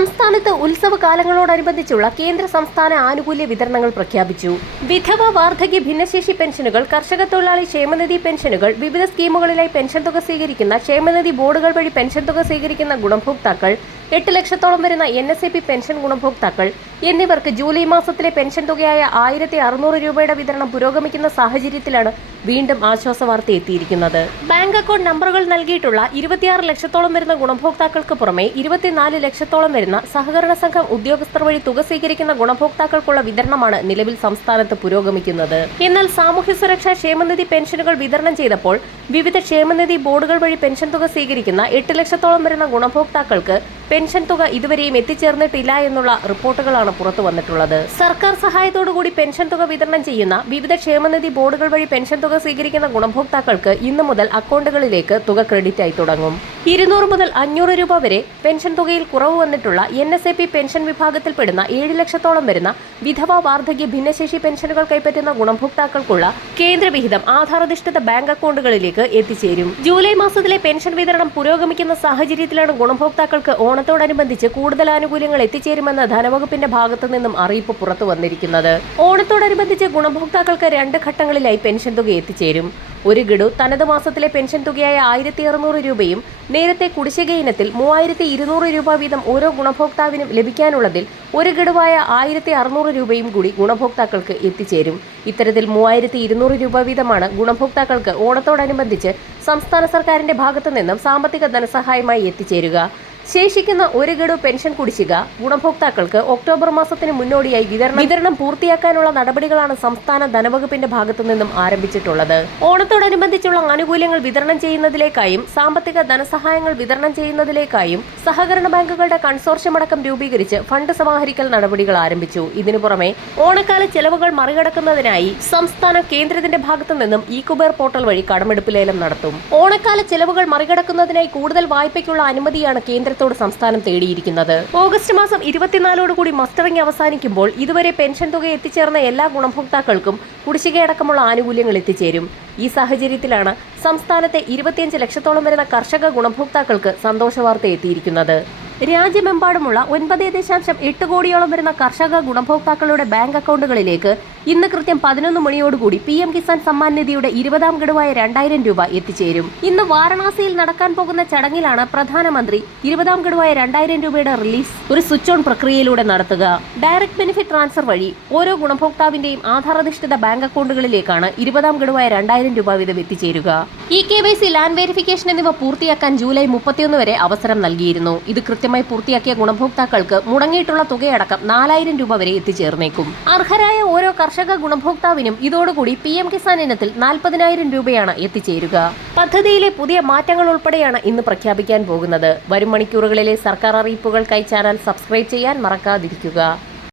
സംസ്ഥാനത്ത് ഉത്സവ കാലങ്ങളോടനുബന്ധിച്ചുള്ള കേന്ദ്ര സംസ്ഥാന ആനുകൂല്യ വിതരണങ്ങൾ പ്രഖ്യാപിച്ചു. വിധവ വാർദ്ധക്യ ഭിന്നശേഷി പെൻഷനുകൾ കർഷക തൊഴിലാളി ക്ഷേമനിധി പെൻഷനുകൾ വിവിധ സ്കീമുകളിലായി പെൻഷൻ തുക സ്വീകരിക്കുന്ന ക്ഷേമനിധി ബോർഡുകൾ വഴി പെൻഷൻ തുക സ്വീകരിക്കുന്ന ഗുണഭോക്താക്കൾ എട്ട് ലക്ഷത്തോളം വരുന്ന N S A P pension ഗുണഭോക്താക്കൾ എന്നിവർക്ക് ജൂലൈ മാസത്തിലെ പെൻഷൻ തുകയായ ആയിരത്തി അറുന്നൂറ് രൂപയുടെ വിതരണം പുരോഗമിക്കുന്ന സാഹചര്യത്തിലാണ് വീണ്ടും ആശ്വാസ വാർത്ത എത്തിയിരിക്കുന്നത്. അക്കൗണ്ട് നമ്പറുകൾ നൽകിയിട്ടുള്ള ഇരുപത്തിയാറ് ലക്ഷത്തോളം വരുന്ന ഗുണഭോക്താക്കൾക്ക് പുറമെ ഇരുപത്തിനാല് ലക്ഷത്തോളം വരുന്ന സഹകരണ സംഘം ഉദ്യോഗസ്ഥർ വഴി തുക സ്വീകരിക്കുന്ന ഗുണഭോക്താക്കൾക്കുള്ള വിതരണമാണ് നിലവിൽ സംസ്ഥാനത്ത് പുരോഗമിക്കുന്നത്. എന്നാൽ സാമൂഹ്യ സുരക്ഷാ ക്ഷേമനിധി പെൻഷനുകൾ വിതരണം ചെയ്തപ്പോൾ വിവിധ ക്ഷേമനിധി ബോർഡുകൾ വഴി പെൻഷൻ തുക സ്വീകരിക്കുന്ന എട്ട് ലക്ഷത്തോളം വരുന്ന ഗുണഭോക്താക്കൾക്ക് പെൻഷൻ തുക ഇതുവരെയും എത്തിച്ചേർന്നിട്ടില്ല എന്നുള്ള റിപ്പോർട്ടുകളാണ് പുറത്തു വന്നിട്ടുള്ളത്. സർക്കാർ സഹായത്തോടുകൂടി പെൻഷൻ തുക വിതരണം ചെയ്യുന്ന വിവിധ ക്ഷേമനിധി ബോർഡുകൾ വഴി പെൻഷൻ തുക സ്വീകരിക്കുന്ന ഗുണഭോക്താക്കൾക്ക് ഇന്നു മുതൽ അക്കൗണ്ടുകളിലേക്ക് തുക ക്രെഡിറ്റ് ആയി തുടങ്ങും. ഇരുന്നൂറ് മുതൽ അഞ്ഞൂറ് രൂപ വരെ പെൻഷൻ തുകയിൽ കുറവ് വന്നിട്ടുള്ള N S A P pension വിഭാഗത്തിൽപ്പെടുന്ന ഏഴ് ലക്ഷത്തോളം വരുന്ന വിധവ വാർദ്ധക്യ ഭിന്നശേഷി പെൻഷനുകൾ കൈപ്പറ്റുന്ന ഗുണഭോക്താക്കൾക്കുള്ള കേന്ദ്രവിഹിതം ആധാരധിഷ്ഠിത ബാങ്ക് അക്കൗണ്ടുകളിലേക്ക് എത്തിച്ചേരും. ജൂലൈ മാസത്തിലെ പെൻഷൻ വിതരണം പുരോഗമിക്കുന്ന സാഹചര്യത്തിലാണ് ഗുണഭോക്താക്കൾക്ക് ഓണത്തോടനുബന്ധിച്ച് കൂടുതൽ ആനുകൂല്യങ്ങൾ എത്തിച്ചേരുമെന്ന് ധനവകുപ്പിന്റെ ഭാഗത്തു നിന്നും അറിയിപ്പ് പുറത്തു വന്നിരിക്കുന്നത്. ഓണത്തോടനുബന്ധിച്ച് ഗുണഭോക്താക്കൾക്ക് രണ്ട് ഘട്ടങ്ങളിലായി പെൻഷൻ തുക എത്തിച്ചേരും. ഒരു ഗഡു തനത് മാസത്തിലെ പെൻഷൻ തുകയായ ആയിരത്തി അറുന്നൂറ് രൂപയും നേരത്തെ കുടിശ്ശിക ഇനത്തിൽ മൂവായിരത്തി ഇരുന്നൂറ് രൂപ വീതം ഓരോ ഗുണഭോക്താവിനും ലഭിക്കാനുള്ളതിൽ ഒരു ഗഡുവായ ആയിരത്തി അറുന്നൂറ് രൂപയും കൂടി ഗുണഭോക്താക്കൾക്ക് എത്തിച്ചേരും. ഇത്തരത്തിൽ മൂവായിരത്തി ഇരുന്നൂറ് രൂപ വീതമാണ് ഗുണഭോക്താക്കൾക്ക് ഓണത്തോടനുബന്ധിച്ച് സംസ്ഥാന സർക്കാരിന്റെ ഭാഗത്തു നിന്നും സാമ്പത്തിക ധനസഹായമായി എത്തിച്ചേരുക. ശേഷിക്കുന്ന ഒരു ഗഡു പെൻഷൻ കുടിശ്ശിക ഗുണഭോക്താക്കൾക്ക് ഒക്ടോബർ മാസത്തിന് മുന്നോടിയായി വിതരണം വിതരണം പൂർത്തിയാക്കാനുള്ള നടപടികളാണ് സംസ്ഥാന ധനവകുപ്പിന്റെ ഭാഗത്തു നിന്നും ആരംഭിച്ചിട്ടുള്ളത്. ഓണത്തോടനുബന്ധിച്ചുള്ള ആനുകൂല്യങ്ങൾ വിതരണം ചെയ്യുന്നതിലേക്കായും സാമ്പത്തിക ധനസഹായങ്ങൾ വിതരണം ചെയ്യുന്നതിലേക്കായും സഹകരണ ബാങ്കുകളുടെ കൺസോർഷ്യം അടക്കം രൂപീകരിച്ച് ഫണ്ട് സമാഹരിക്കൽ നടപടികൾ ആരംഭിച്ചു. ഇതിനു പുറമെ ഓണക്കാല ചെലവുകൾ മറികടക്കുന്നതിനായി സംസ്ഥാന കേന്ദ്രത്തിന്റെ ഭാഗത്തു നിന്നും ഇ കുബേർ പോർട്ടൽ വഴി കടമെടുപ്പ് ലേലം നടത്തും. ഓണക്കാല ചെലവുകൾ മറികടക്കുന്നതിനായി കൂടുതൽ വായ്പയ്ക്കുള്ള അനുമതിയാണ് കേന്ദ്രത്തോട് സംസ്ഥാനം തേടിയിരിക്കുന്നത്. ഓഗസ്റ്റ് മാസം ഇരുപത്തിനാലോട് കൂടി മസ്റ്ററിംഗ് അവസാനിക്കുമ്പോൾ ഇതുവരെ പെൻഷൻ തുക എത്തിച്ചേർന്ന എല്ലാ ഗുണഭോക്താക്കൾക്കും കുടിശ്ശികയടക്കമുള്ള ആനുകൂല്യങ്ങൾ എത്തിച്ചേരും. ഈ സാഹചര്യത്തിലാണ് സംസ്ഥാനത്തെ ഇരുപത്തിയഞ്ച് ലക്ഷത്തോളം വരുന്ന കർഷക ഗുണഭോക്താക്കൾക്ക് സന്തോഷവാർത്ത എത്തിയിരിക്കുന്നത്. രാജ്യമെമ്പാടുമുള്ള ഒൻപത് ദശാംശം എട്ട് കോടിയോളം വരുന്ന കർഷക ഗുണഭോക്താക്കളുടെ ബാങ്ക് അക്കൗണ്ടുകളിലേക്ക് ഇന്ന് കൃത്യം പതിനൊന്ന് മണിയോടുകൂടി പി എം കിസാൻ സമ്മാൻ നിധിയുടെ ഇരുപതാം ഗഡുവായ രണ്ടായിരം രൂപ എത്തിച്ചേരും. ഇന്ന് വാരണാസിയിൽ നടക്കാൻ പോകുന്ന ചടങ്ങിലാണ് പ്രധാനമന്ത്രി ഇരുപതാം ഗഡുവായ രണ്ടായിരം രൂപയുടെ റിലീസ് ഒരു സ്വിച്ച് ഓൺ പ്രക്രിയയിലൂടെ നടത്തുക. ഡയറക്ട് ബെനിഫിറ്റ് ട്രാൻസ്ഫർ വഴി ഓരോ ഗുണഭോക്താവിന്റെയും ആധാർ അധിഷ്ഠിത ബാങ്ക് അക്കൗണ്ടുകളിലേക്കാണ് ഇരുപതാം ഗഡുവായ രണ്ടായിരം രൂപ വീതം എത്തിച്ചേരുക. E K Y C land verification എന്നിവ പൂർത്തിയാക്കാൻ ജൂലൈ മുപ്പത്തിയൊന്ന് വരെ അവസരം നൽകിയിരുന്നു. ഇത് കൃത്യമായി പൂർത്തിയാക്കിയ ഗുണഭോക്താക്കൾക്ക് മുടങ്ങിയിട്ടുള്ള തുകയടക്കം നാലായിരം രൂപ വരെ എത്തിച്ചേർന്നേക്കും. അർഹരായ ഓരോ കർഷക ഗുണഭോക്താവിനും ഇതോടുകൂടി പി എം കിസാൻ ഇനത്തിൽ നാൽപ്പതിനായിരം രൂപയാണ് എത്തിച്ചേരുക. പദ്ധതിയിലെ പുതിയ മാറ്റങ്ങൾ ഉൾപ്പെടെയാണ് ഇന്ന് പ്രഖ്യാപിക്കാൻ പോകുന്നത്. വരും മണിക്കൂറുകളിലെ സർക്കാർ അറിയിപ്പുകൾക്കായി ചാനൽ സബ്സ്ക്രൈബ് ചെയ്യാൻ മറക്കാതിരിക്കുക.